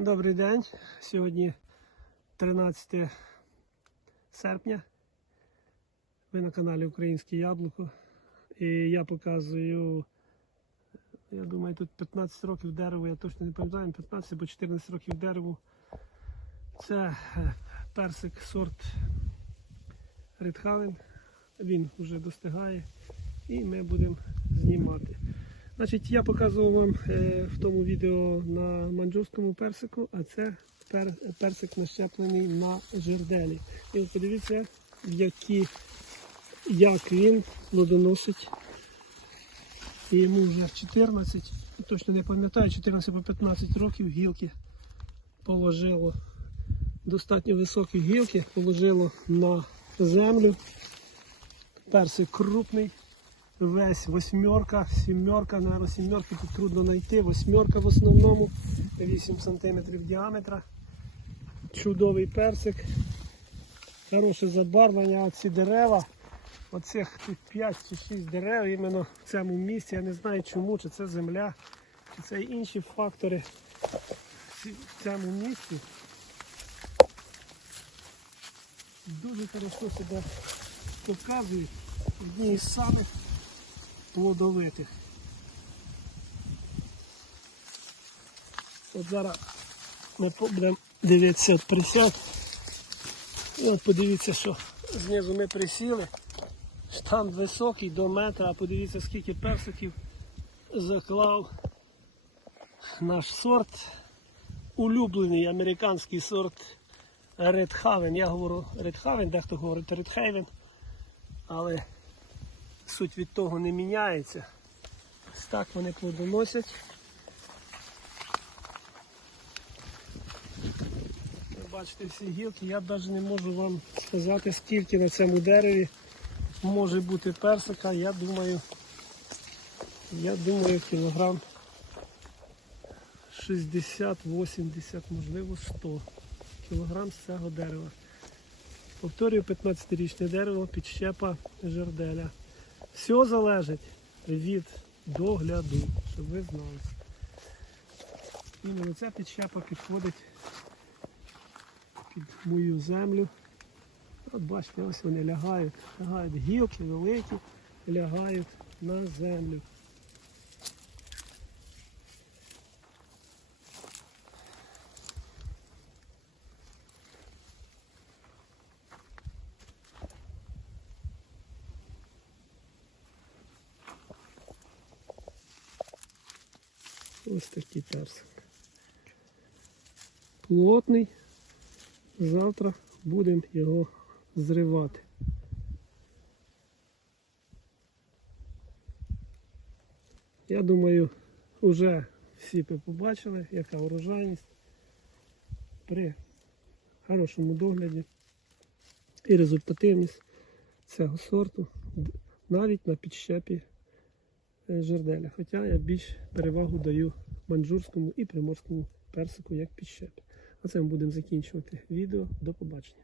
Добрий день. Сьогодні 13 серпня. Ви на каналі Українське Яблуко. І я показую, я думаю, тут 15 років дереву, я точно не пам'ятаю, 15 або 14 років дереву. Це е, персик сорт Редхавен. Він вже достигає і ми будемо знімати. Значить, я показував вам е, в тому відео на манджурському персику, а це пер, персик нащеплений на жерделі. І подивіться, які, як він плодоносить. І йому вже 14, точно не пам'ятаю, 14 або 15 років гілки положило. Достатньо високі гілки положило на землю. Персик крупний весь восьмерка, сімерка, наверное, сімерки тут трудно знайти. Восьмерка в основному, 8 см діаметра. Чудовий персик. Хороше забарвлення. Оці дерева. Оцих тут 5 чи 6 дерев іменно в цьому місці. Я не знаю чому, чи це земля, чи це інші фактори в цьому місці. Дуже хорошо себе показують. Одні із самих плодовитих. От зараз ми будемо дивитися от присяд. І от подивіться, що знизу ми присіли. Штамп високий до метра, а подивіться, скільки персиків заклав наш сорт. Улюблений американський сорт Haven. Я говорю Haven, дехто говорить Haven, але суть від того не міняється. Ось так вони плодоносять. Бачите всі гілки, я навіть не можу вам сказати, скільки на цьому дереві може бути персика. Я думаю, я думаю, кілограм 60-80, можливо 100 кілограм з цього дерева. Повторюю, 15-річне дерево, підщепа жерделя. Все залежить від догляду, щоб ви знали. Іменно ця підщепа підходить під мою землю. От бачите, ось вони лягають. Лягають гілки великі, лягають на землю. Ось такий персик. Плотний. Завтра будемо його зривати. Я думаю, вже всі ви побачили, яка урожайність при хорошому догляді і результативність цього сорту навіть на підщепі жерделя. Хоча я більш перевагу даю манджурському і приморському персику як підщеп. А це ми будемо закінчувати відео. До побачення.